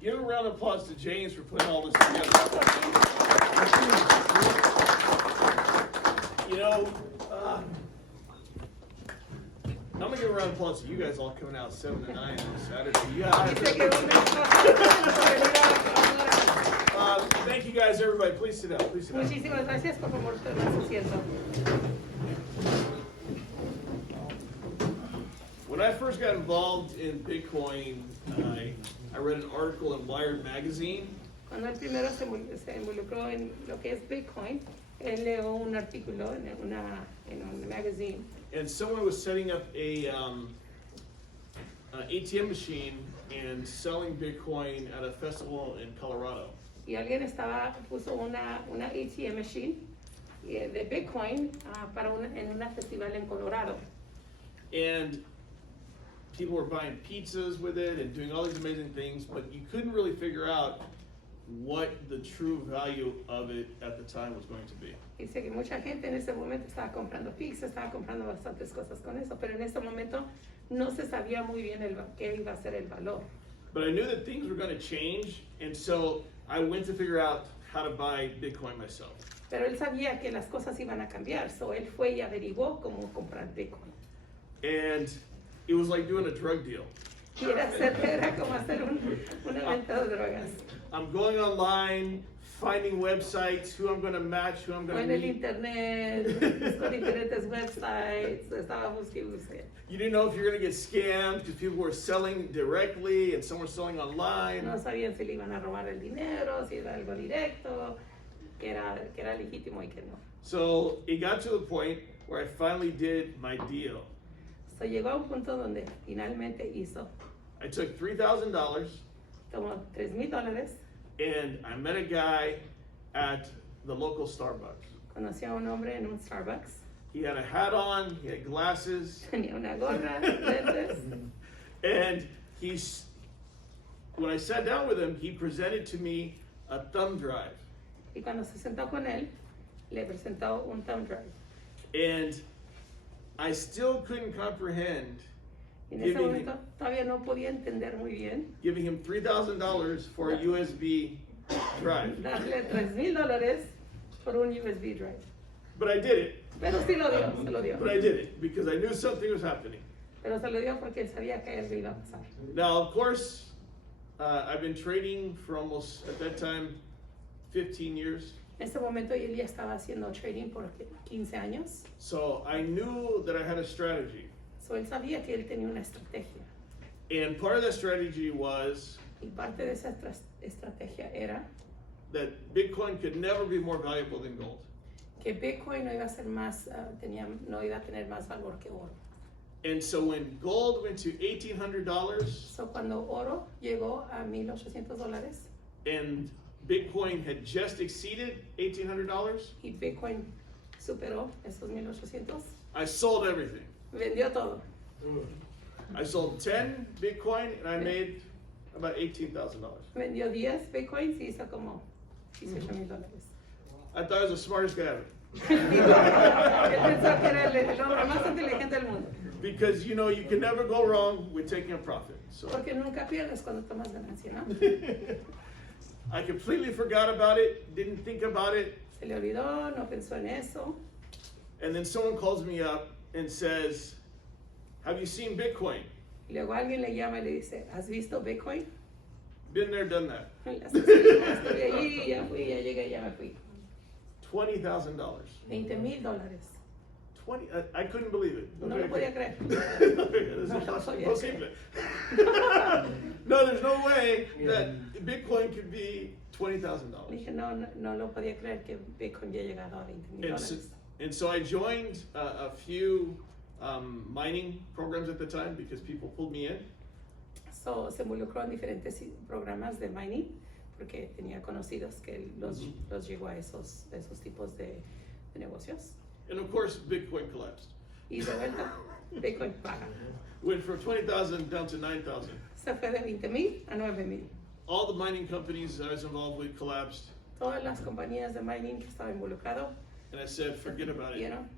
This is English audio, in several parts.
Give a round of applause to James for putting all this together. You know, I'm gonna give a round of applause to you guys all coming out 7 to 9 on Saturday. Thank you guys, everybody. Please sit down. Please sit down. Muchísimas gracias, por favor, tomen su asiento. When I first got involved in Bitcoin, I read an article in Wired magazine. Cuando él primero se involucró en lo que es Bitcoin, él leyó un artículo en un magazine. And someone was setting up a ATM machine and selling Bitcoin at a festival in Colorado. Y alguien puso una ATM machine de Bitcoin en un festival en Colorado. And people were buying pizzas with it and doing all these amazing things, but you couldn't really figure out what the true value of it at the time was going to be. Dice que mucha gente en ese momento estaba comprando pizza, estaba comprando bastantes cosas con eso, pero en ese momento no se sabía muy bien qué iba a ser el valor. But I knew that things were going to change, and so I went to figure out how to buy Bitcoin myself. Pero él sabía que las cosas iban a cambiar, so él fue y averiguó cómo comprar Bitcoin. And it was like doing a drug deal. Y era como hacer una venta de drogas. I'm going online, finding websites, who I'm going to match, who I'm going to En el meet. internet, buscó diferentes websites, estaba buscando. You didn't know if you're going to get scammed because people were selling directly and some were selling online. No sabían si le iban a robar el dinero, si era algo directo, que era legítimo y que no. So it got to the point where I finally did my deal. So llegó a un punto donde finalmente hizo. I took $3,000 Tomó $3,000. and I met a guy at the local Starbucks. Conoció a un hombre en un Starbucks. He had a hat on, he had glasses, Tenía una gorra, lentes. and when I sat down with him, he presented to me a thumb drive. Y cuando se sentó con él, le presentó un thumb drive. And I still couldn't comprehend Y en ese momento todavía no podía entender muy bien. giving him $3,000 for a USB drive. Darle $3,000 por un USB drive. But I did it. Pero sí lo dio, se lo dio. But I did it because I knew something was happening. Pero se lo dio porque él sabía que él iba a pasar. Now, of course, I've been trading for almost, at that time, 15 years. En ese momento él ya estaba haciendo trading por 15 años. So I knew that I had a strategy. So él sabía que él tenía una estrategia. And part of that strategy was Y parte de esa estrategia era that Bitcoin could never be more valuable than gold. que Bitcoin no iba a ser más, no iba a tener más valor que oro. And so when gold went to $1,800 So cuando oro llegó a $1,800 and Bitcoin had just exceeded $1,800, y Bitcoin superó esos 1,800, I sold everything. vendió todo. I sold 10 Bitcoin and I made about $18,000. Vendió 10 Bitcoins y hizo como $18,000. I thought I was the smartest guy ever. Él pensó que era el hombre más inteligente del mundo. Because you know you can never go wrong with taking a profit. So Porque nunca pierdes cuando tomas ganancia, ¿no? I completely forgot about it, didn't think about it, Se le olvidó, no pensó en eso. and then someone calls me up and says, "Have you seen Bitcoin?" Y luego alguien le llama y le dice, ¿has visto Bitcoin? Been there, done that. Estoy allí, ya fui, ya llegué, ya me fui. $20,000. $20,000. 20. I couldn't believe it. No lo podía creer. It's No lo podía impossible. No, there's no way that Bitcoin could be $20,000. Dije, no lo podía creer que Bitcoin ya llegado a $20,000. And so I joined a few mining programs at the time because people pulled me in. So, se involucró en diferentes programas de mining porque tenía conocidos que los llegó a esos tipos de negocios. And of course, Bitcoin collapsed. Y de vuelta, Bitcoin paga. Went from 20,000 down to 9,000. Se fue de 20,000 a 9,000. All the mining companies I was involved with collapsed. Todas las compañías de mining que estaba involucrado, And I said, forget about it. ¿vieron?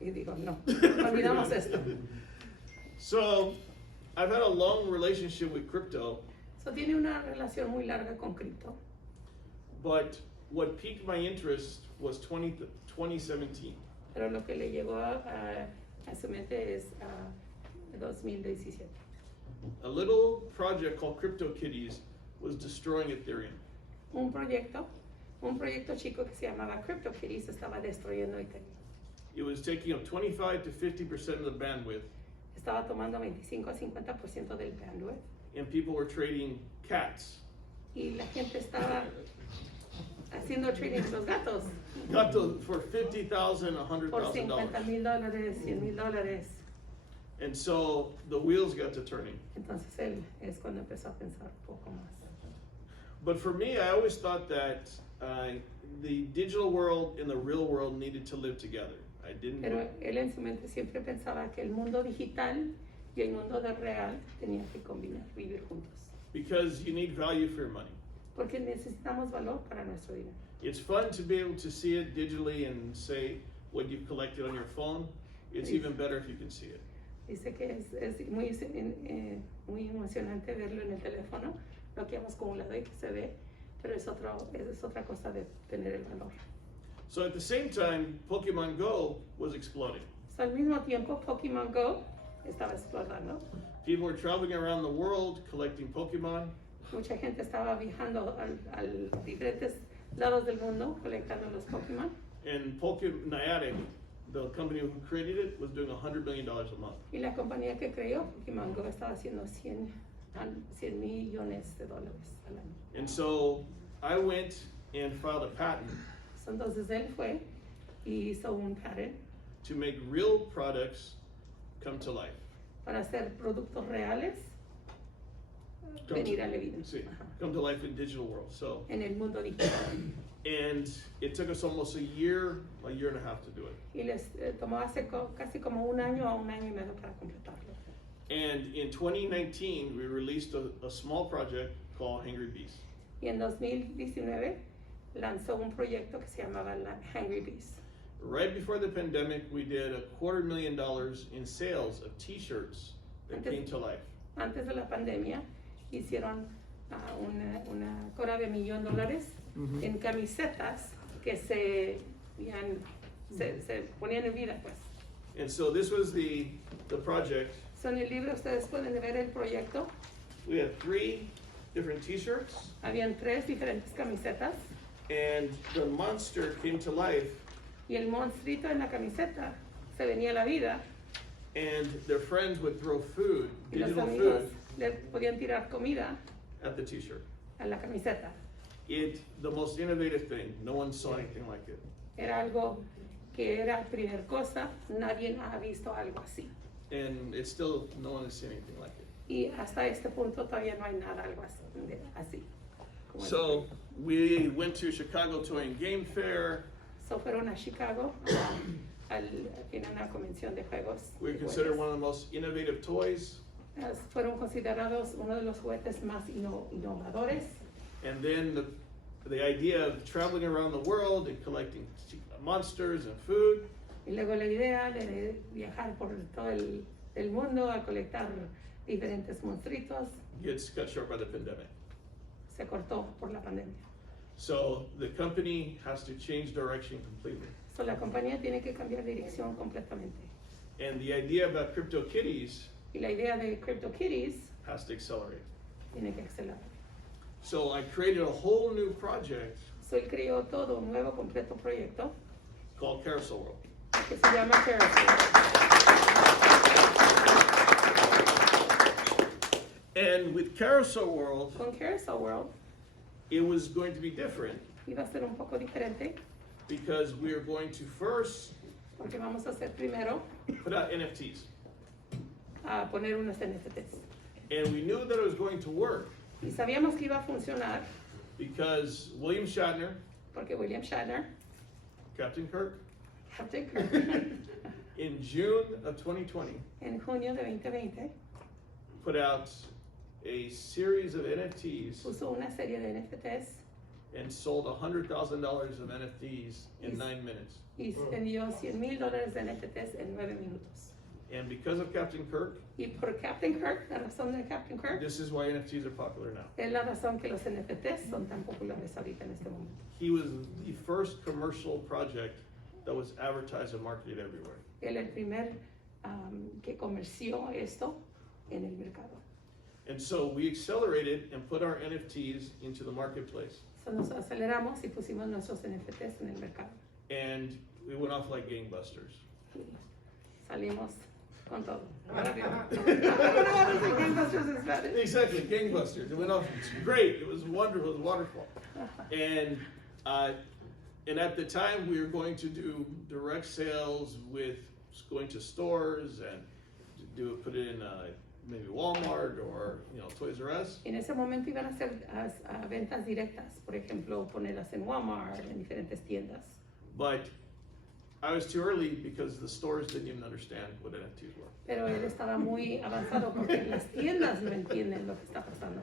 Y digo, no, olvidamos esto. So I've had a long relationship with crypto, So tiene una relación muy larga con cripto. but what piqued my interest was 2017. Pero lo que le llegó a su mente es 2017. A little project called CryptoKitties was destroying Ethereum. Un proyecto chico que se llamaba CryptoKitties estaba destruyendo Ethereum. It was taking up 25 to 50% of the bandwidth, Estaba tomando 25 a 50% del bandwidth. and people were trading cats. Y la gente estaba haciendo trading de los gatos Got to for $50,000, por $100,000. $50,000, $100,000. And so the wheels got to turning. Entonces él es cuando empezó a pensar un poco más. But for me, I always thought that the digital world and the real world needed to live together. I didn't. Pero él en su mente siempre pensaba que el mundo digital y el mundo real tenían que combinar, vivir juntos. Because you need value for your money. Porque necesitamos valor para nuestro dinero. It's fun to be able to see it digitally and say what you've collected on your phone. It's even better if you can see it. Dice que es muy emocionante verlo en el teléfono, lo que hemos acumulado y que se ve, pero es otra cosa de tener el valor. So at the same time, Pokemon Go was exploding. So, al mismo tiempo, Pokémon Go estaba explotando. People were traveling around the world collecting Pokemon. Mucha gente estaba viajando a diferentes lados del mundo colectando los Pokémon. And Niantic, the company who created it, was doing $100 million a month. Y la compañía que creó Pokémon Go estaba haciendo $100 millones al año. And so I went and filed a patent So, entonces él fue y hizo un patent to make real products come to life. para hacer productos reales Come venir to- a la vida. Sí, Ajá. come to life in digital world. So, En el mundo digital. and it took us almost a year and a half to do it. Y les tomó casi como un año a un año y medio para completarlo. And in 2019, we released a small project called Hungry Beast. Y en 2019 lanzó un proyecto que se llamaba Hungry Bees. Right before the pandemic, we did $250,000 in sales of T-shirts that Antes- came to life. Antes de la pandemia hicieron una $250,000 Mhm. en camisetas que se ponían en vida, pues. And so this was the project. So, en el libro ustedes pueden ver el proyecto. We had 3 different T-shirts, Habían 3 diferentes camisetas and the monster came to life, y el monstruito en la camiseta se venía a la vida and their friends would throw food, y los digital amigos food, le podían tirar comida at the T-shirt. a la camiseta. The most innovative thing. No one saw anything like it. Era algo que era primer cosa, nadie ha visto algo así. And it's still, no one has seen anything like it. Y hasta este punto todavía no hay nada algo así. como So este. we went to Chicago Toy and Game Fair. So, fueron a Chicago, tiene una convención de juegos. We're de considered juguetes. one of the most innovative toys. Fueron considerados uno de los juguetes más innovadores. And then the idea of traveling around the world and collecting monsters and food. Y luego la idea de viajar por todo el mundo a colectar diferentes monstruitos Gets cut short by the pandemic. se cortó por la pandemia. So the company has to change direction completely. So, la compañía tiene que cambiar dirección completamente. And the idea about CryptoKitties Y la idea de CryptoKitties has to accelerate. tiene que acelerar. So I created a whole new project So, él creó todo un nuevo, completo proyecto called Carousel World. que se llama Carousel World. And with Carousel World, Con Carousel World it was going to be different iba a ser un poco diferente because we are going to first porque vamos a hacer primero put out NFTs. a poner unos NFTs. And we knew that it was going to work Y sabíamos que iba a funcionar because William Shatner, porque William Shatner, Captain Kirk, Captain Kirk, in June of 2020, en junio de 2020 put out a series of NFTs puso una serie de NFTs and sold $100,000 of NFTs in 9 minutes. y vendió $100,000 de NFTs en 9 minutos. And because of Captain Kirk, Y por Captain Kirk, la razón de Captain Kirk, this is why NFTs are popular now. es la razón que los NFTs son tan populares ahorita en este momento. He was the first commercial project that was advertised and marketed everywhere. Él el primer que comerció esto en el mercado. And so we accelerated and put our NFTs into the marketplace. So nos aceleramos y pusimos nuestros NFTs en el mercado. And we went off like gangbusters. Y salimos con todo. Rápido. Gangbusters in Spanish. Exactly, gangbusters. It went off great. It was wonderful. It was a waterfall. And at the time, we were going to do direct sales with going to stores and put it in maybe Walmart or Toys R Us. En ese momento iban a hacer ventas directas, por ejemplo, ponerlas en Walmart, en diferentes tiendas. But I was too early because the stores didn't even understand what NFTs were. Pero él estaba muy avanzado porque las tiendas no entienden lo que está pasando.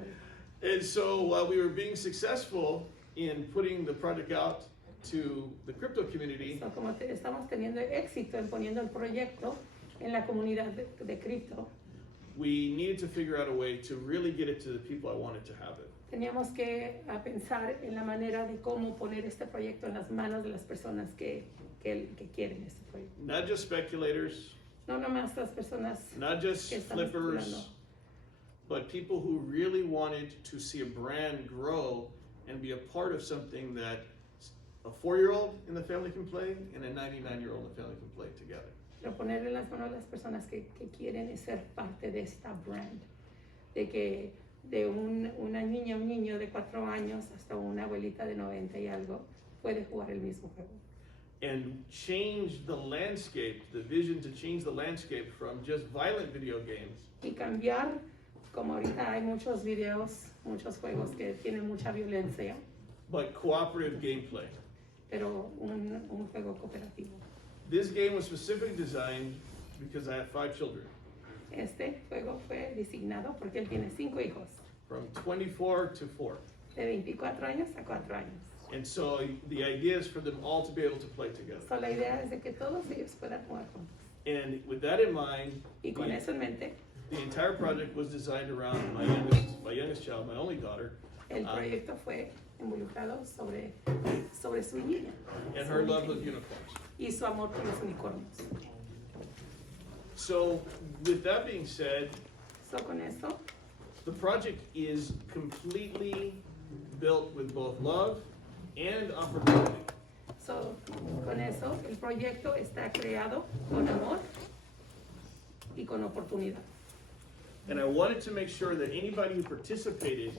And so while we were being successful in putting the project out to the crypto community, So, como estamos teniendo éxito en poniendo el proyecto en la comunidad de cripto, we needed to figure out a way to really get it to the people I wanted to have it. teníamos que pensar en la manera de cómo poner este proyecto en las manos de las personas que quieren este proyecto. Not just speculators, No nomás las personas not just que están flippers, especulando, but people who really wanted to see a brand grow and be a part of something that a 4-year-old in the family can play and a 99-year-old in the family can play together. pero poner en las manos de las personas que quieren ser parte de esta brand, de que de una niña, un niño de 4 años hasta una abuelita de 90 y algo puede jugar el mismo juego. And change the landscape, the vision to change the landscape from just violent video games Y cambiar, como ahorita hay muchos videos, muchos juegos que tienen mucha violencia, but cooperative gameplay. pero un juego cooperativo. This game was specifically designed because I have 5 children, Este juego fue designado porque él tiene 5 hijos, from 24 to 4. de 24 años a 4 años. And so the idea is for them all to be able to play together. So, la idea es de que todos ellos puedan jugar juntos. And with that in mind, Y con eso en mente, the entire project was designed around my youngest child, my only daughter, el proyecto fue involucrado sobre su niña and her love of unicorns. y su amor por los unicornios. So with that being said, So, con eso, the project is completely built with both love and opportunity. so, con eso, el proyecto está creado con amor y con oportunidad. And I wanted to make sure that anybody who participated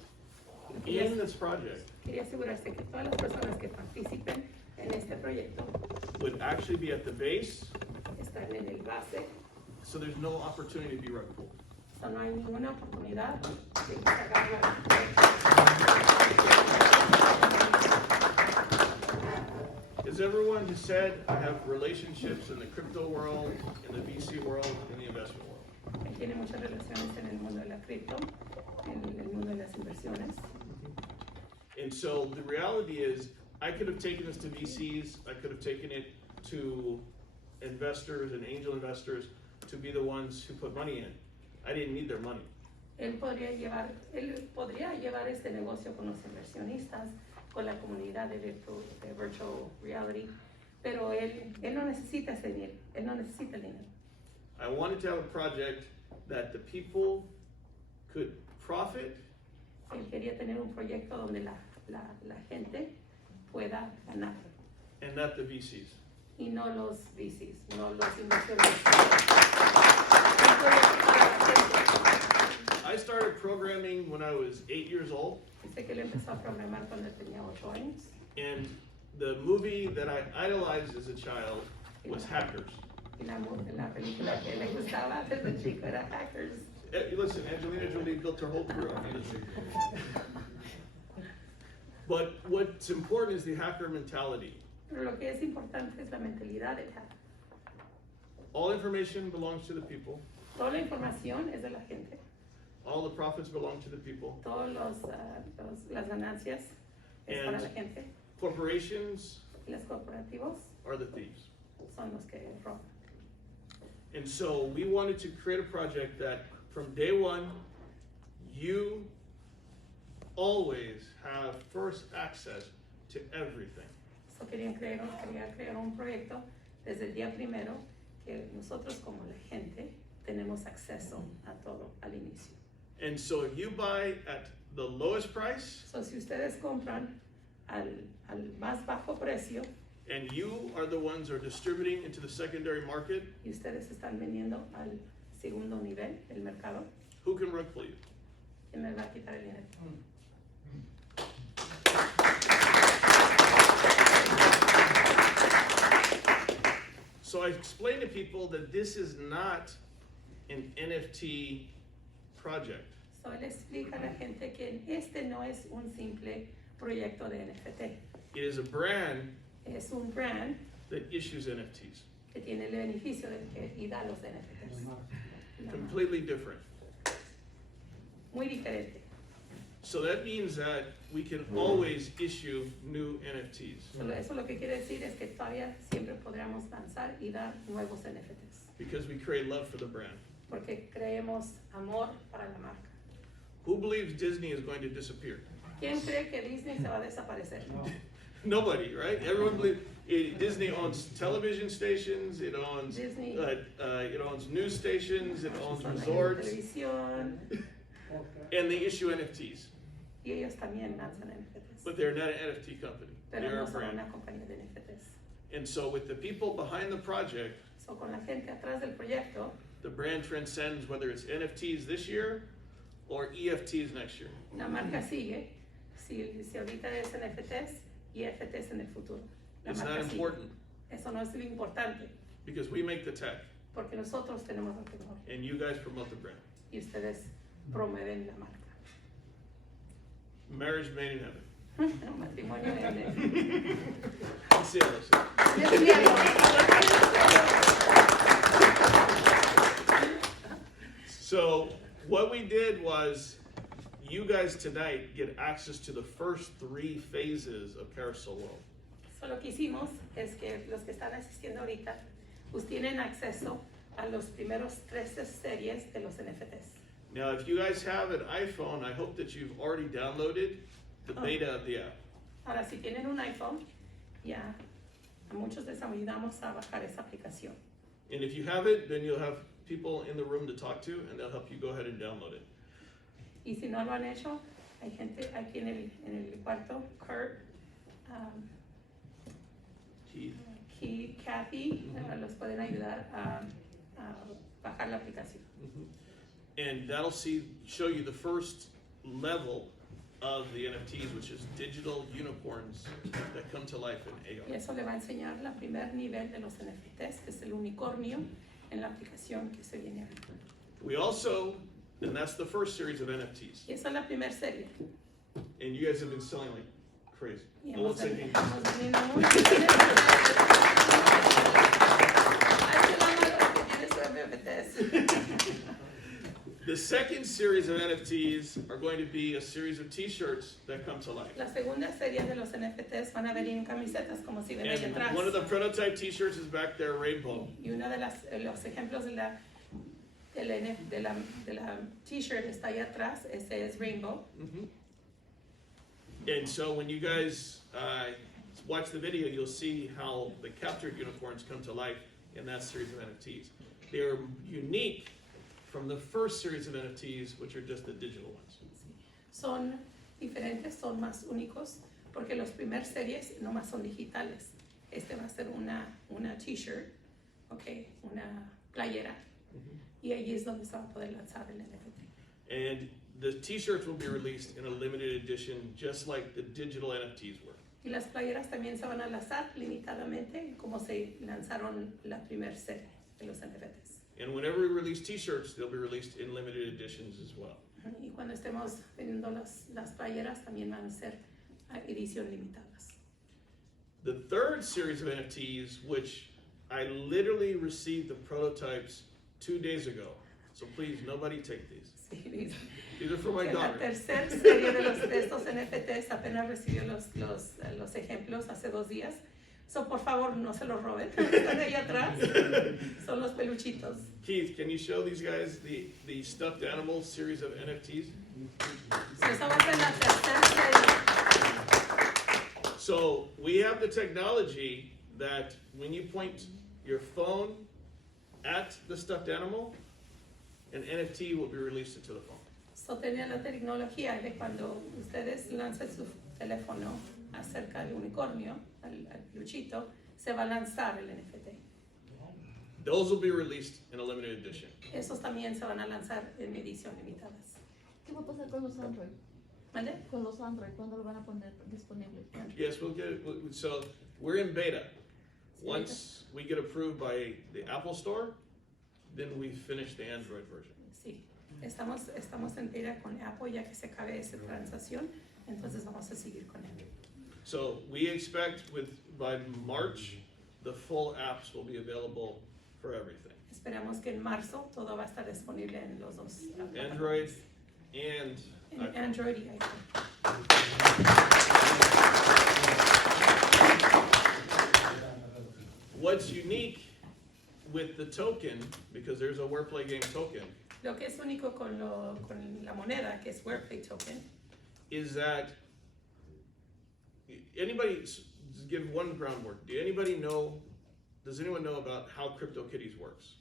in this project Quería asegurarse que todas las personas que participen en este proyecto would actually be at the base, están en el base, so there's no opportunity to be rug pulled. so no hay ninguna oportunidad de que se haga As everyone has said, I have relationships in the crypto world, in the VC world, in the investment world. Él tiene muchas relaciones en el mundo de la cripto, en el mundo de las inversiones. And so the reality is, I could have taken this to VCs, I could have taken it to investors and angel investors to be the ones who put money in. I didn't need their money. Él podría llevar este negocio con los inversionistas, con la comunidad de virtual reality, pero él no necesita ese dinero, él no necesita el dinero. I wanted to have a project that the people could profit Él quería tener un proyecto donde la gente pueda ganar, and not the VCs. y no los VCs, no los inversionistas. I started programming when I was 8 years old, Dice que él empezó a programar cuando tenía 8 años, and the movie that I idolized as a child was Hackers. y la película que le gustaba desde chico era Hackers. Listen, Angelina Jolie built her whole career on this. But what's important is the hacker mentality. Pero lo que es importante es la mentalidad del hacker. All information belongs to the people. Toda la información es de la gente. All the profits belong to the people. Todas las ganancias es para la gente. Corporations Y los corporativos are the thieves. son los que roban. And so we wanted to create a project that from day one, you always have first access to everything. So quería crear un proyecto desde el día primero que nosotros como la gente tenemos acceso a todo al inicio. And so if you buy at the lowest price, So si ustedes compran al más bajo precio and you are the ones who are distributing into the secondary market, y ustedes están vendiendo al segundo nivel del mercado, who can run for you? ¿quién me va a quitar el dinero? So I explained to people that this is not an NFT project. So él explica a la gente que este no es un simple proyecto de NFT, It is a brand es un brand that issues NFTs. que tiene el beneficio de que y da los NFTs. Nada más. Completely different. Muy diferente. So that means that we can always issue new NFTs Solo eso lo que quiere decir es que todavía siempre podremos lanzar y dar nuevos NFTs, because we create love for the brand. porque creemos amor para la marca. Who believes Disney is going to disappear? ¿Quién cree que Disney se va a desaparecer? Nobody, right? Everyone believes Disney owns television stations, it owns Disney. it owns news stations, it owns Son la resorts, televisión and they issue NFTs. y ellos también lanzan NFTs, But they're not an NFT company. pero They're no a son brand. una compañía de NFTs. And so with the people behind the project, So con la gente atrás del proyecto, the brand transcends whether it's NFTs this year or EFTs next year. la marca sigue, si ahorita es NFTs y EFTs en el futuro. La It's marca not sigue. important Eso no es lo importante, because we make the tech porque nosotros tenemos la tecnología and you guys promote the brand. y ustedes promueven la marca. Marriage made in heaven. Un matrimonio en Sí, ahora sí. So what we did was, you guys tonight get access to the first 3 phases of Carousel World. So, lo que hicimos es que los que están asistiendo ahorita, pues tienen acceso a los primeros 13 series de los NFTs. Now, if you guys have an iPhone, I hope that you've already downloaded the beta of the app. Ahora, si tienen un iPhone, ya a muchos les ayudamos a bajar esa aplicación. And if you have it, then you'll have people in the room to talk to, and they'll help you go ahead and download it. Y si no lo han hecho, hay gente aquí en el cuarto, Kurt, Keith. Kathy, los pueden ayudar a bajar la aplicación. And that'll show you the first level of the NFTs, which is digital unicorns that come to life in Y AR. eso le va a enseñar la primer nivel de los NFTs, que es el unicornio en la aplicación que se viene ahorita. We also, and that's the first series of NFTs, Y esa es la primera serie. and you guys have been selling like crazy. Y Well, hemos let's say vendido mucho. Ay, qué malo que tienes NFTs. The second series of NFTs are going to be a series of T-shirts that come to life. La segunda serie de los NFTs van a venir en camisetas como si ven ahí And atrás. one of the prototype T-shirts is back there, rainbow. Y uno de los ejemplos de la t-shirt está ahí atrás, ese es Rainbow. And so when you guys watch the video, you'll see how the captured unicorns come to life in that series of NFTs. They're unique from the first series of NFTs, which are just the digital ones. Son diferentes, son más únicos, porque los primeras series nomás son digitales. Este va a ser una t-shirt, okay, una playera, y ahí es donde se va a poder lanzar el NFT. And the T-shirts will be released in a limited edition, just like the digital NFTs were. Y las playeras también se van a lanzar limitadamente, como se lanzaron la primera serie de los NFTs. And whenever we release T-shirts, they'll be released in limited editions as well. Y cuando estemos vendiendo las playeras, también van a ser a edición limitadas. The third series of NFTs, which I literally received the prototypes 2 days ago. So please, nobody take these. Sí, dice. These are for my La daughter. tercera serie de estos NFTs apenas recibió los ejemplos hace 2 días. So, por favor, no se los roben. Están ahí atrás. Son los peluchitos. Keith, can you show these guys the stuffed animal series of NFTs? So, esa va a ser la tercera serie. So we have the technology that when you point your phone at the stuffed animal, an NFT will be released into the phone. So, tenía la tecnología de cuando ustedes lancen su teléfono acerca del unicornio, al peluchito, se va a lanzar el NFT. Those will be released in a limited edition. Esos también se van a lanzar en edición limitadas. ¿Qué va a pasar con los Android? ¿Vale? Con los Android, ¿cuándo lo van a poner disponible? Yes, we'll get it. So we're in beta. Once we get approved by the Apple Store, then we finish the Android version. Sí, estamos en beta con Apple ya que se acabe esa transacción, entonces vamos a seguir con él. So we expect by March, the full apps will be available for everything. Esperamos que en marzo todo va a estar disponible en los dos. Android and En iPhone. Android y iPhone. What's unique with the token, because there's a Word Play Game token, Lo que es único con la moneda, que es WordPay Token, is that give one groundwork. Does anyone know about how CryptoKitties works?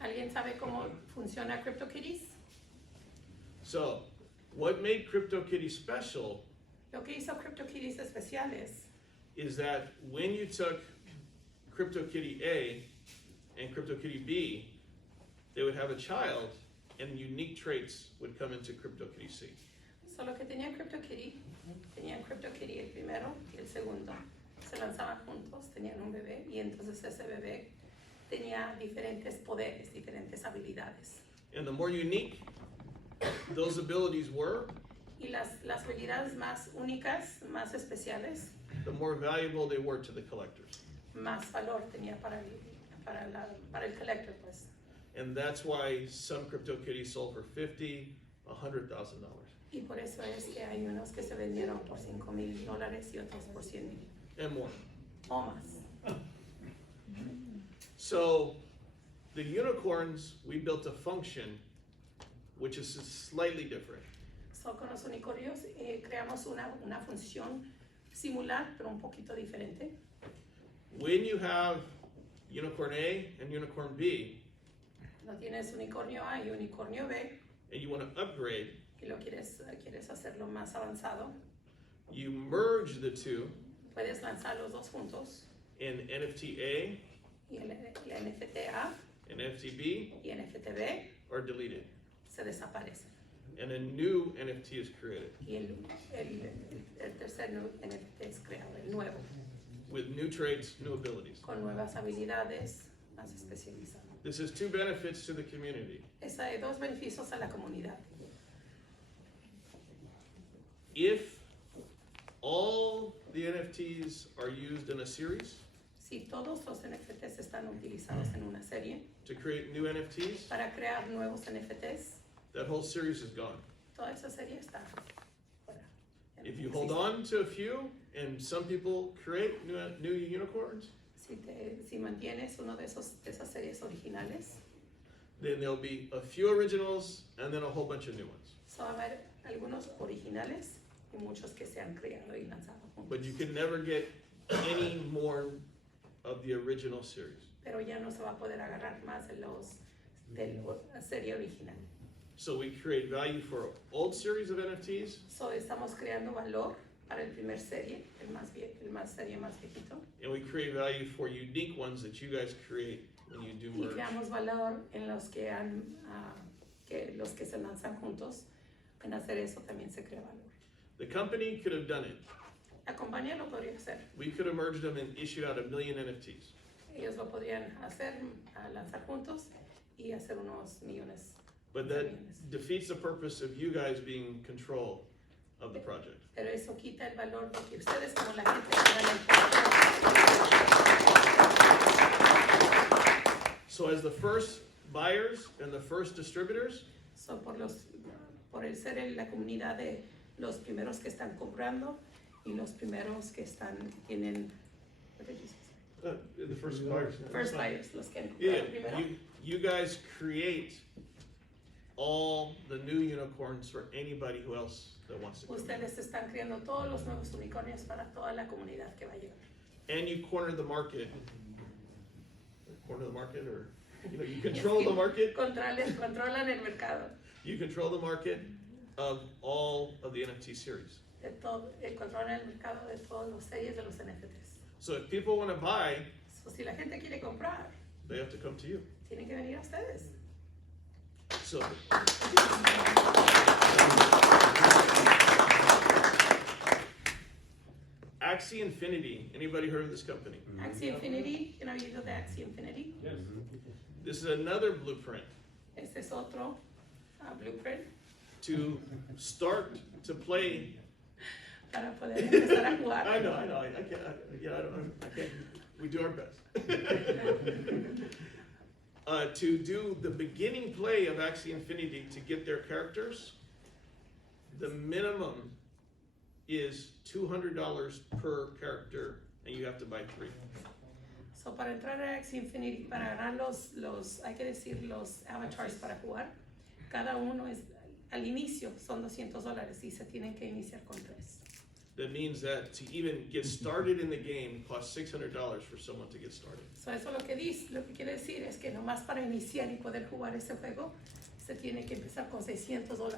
¿alguien sabe cómo funciona CryptoKitties? So, what made CryptoKitties special Lo que hizo CryptoKitties especiales is that when you took CryptoKitty A and CryptoKitty B, they would have a child and unique traits would come into CryptoKitty C. Solo que tenían CryptoKitty el primero y el segundo. Se lanzaban juntos, tenían un bebé y entonces ese bebé tenía diferentes poderes, diferentes habilidades. And the more unique those abilities were, Y las habilidades más únicas, más especiales, the more valuable they were to the collectors. más valor tenía para el collector, pues. And that's why some CryptoKitties sold for $50,000, $100,000. Y por eso es que hay unos que se vendieron por $5,000 y otros por $100,000 And more. o más. So the unicorns, we built a function which is slightly different. So, con los unicornios creamos una función similar, pero un poquito diferente. When you have unicorn A and unicorn B, No tienes unicornio A y unicornio B and you want to upgrade, y lo quieres hacerlo más avanzado, you merge the two puedes lanzar los dos juntos in NFT A y el NFT A and NFT B y NFT B are deleted. se desaparecen. And a new NFT is created Y el tercer NFT es creado, el nuevo, with new traits, new abilities. con nuevas habilidades más especializadas. This has two benefits to the community. Esa hay dos beneficios a la comunidad. If all the NFTs are used in a series Si todos los NFTs están utilizados en una serie to create new NFTs, para crear nuevos NFTs, that whole series is gone. toda esa serie está fuera. If you hold on to a few and some people create new unicorns, Si mantienes uno de esas series originales, then there'll be a few originals and then a whole bunch of new ones. so va a haber algunos originales y muchos que se han creado y lanzado juntos. But you can never get any more of the original series. Pero ya no se va a poder agarrar más de la serie original. So we create value for old series of NFTs, So estamos creando valor para el primer serie, el más serie más viejito, and we create value for unique ones that you guys create when you do y merge. creamos valor en los que se lanzan juntos. En hacer eso también se crea valor. The company could have done it. La compañía lo podría hacer. We could have merged them and issued out 1 million NFTs. Ellos lo podrían hacer, lanzar juntos y hacer unos millones. But that defeats the purpose of you guys being in control of the project. Pero eso quita el valor de que ustedes como la gente tengan el control. So as the first buyers and the first distributors, So, por el ser en la comunidad de los primeros que están comprando y los primeros que tienen What did you say? The first buyers. First buyers, los que Yeah, compraron primero. you guys create all the new unicorns for anybody who else that wants to come in. Ustedes están creando todos los nuevos unicornios para toda la comunidad que va a llegar. And you corner the market. Corner the market, or you control the market. Controlan el mercado. You control the market of all of the NFT series. Controlan el mercado de todas las series de los NFTs. So if people want to buy, So, si la gente quiere comprar, they have to come to you. tienen que venir a ustedes. So Axie Infinity. Anybody heard of this company? Axie Infinity, ¿quién ha oído de Axie Infinity? This is another blueprint Este es otro blueprint to start to play. para poder empezar a jugar. I know. I can't. We do our best. To do the beginning play of Axie Infinity to get their characters, the minimum is $200 per character, and you have to buy 3. So, para entrar a Axie Infinity, para ganar hay que decir, los avatars para jugar, cada uno es, al inicio son $200 y se tienen que iniciar con 3. That means that to even get started in the game costs $600 for someone to get started. So, eso lo que quiere decir es que nomás para iniciar y poder jugar ese juego, se tiene que empezar con $600.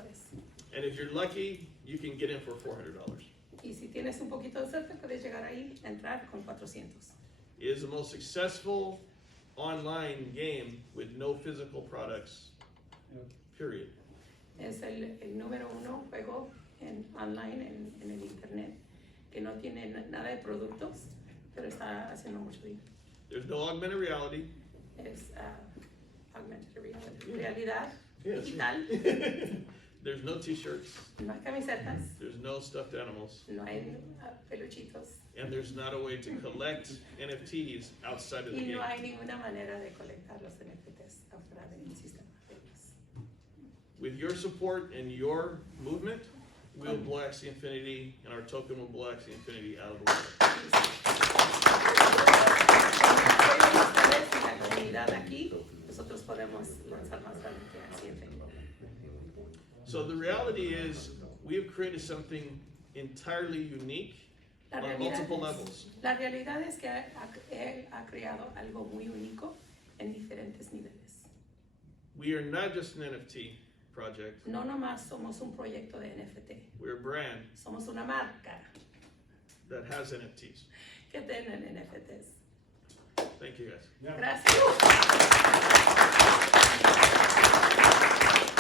And if you're lucky, you can get in for $400. Y si tienes un poquito de suerte, puedes llegar ahí, entrar con 400. It is the most successful online game with no physical products, period. Es el número 1 juego online en el internet que no tiene nada de productos, pero está haciendo mucho dinero. There's no augmented reality. Es augmented reality, realidad Yes. digital. There's no t-shirts. No hay camisetas, There's no stuffed animals. no hay peluchitos And there's not a way to collect NFTs outside of the y game. no hay ninguna manera de colectar los NFTs afuera del sistema de reglas. With your support and your movement, we'll blow Axie Infinity, and our token will blow Axie Infinity out of the Con ustedes y la comunidad aquí, nosotros podemos lanzar más grande que Axie Infinity. water. So the reality is, we have created something entirely unique La on realidad, multiple levels. La realidad es que él ha creado algo muy único en diferentes niveles. We are not just an NFT project. No nomás somos un proyecto de NFT, We're a brand somos una marca that has NFTs. que tiene NFTs. Thank you, guys. Gracias.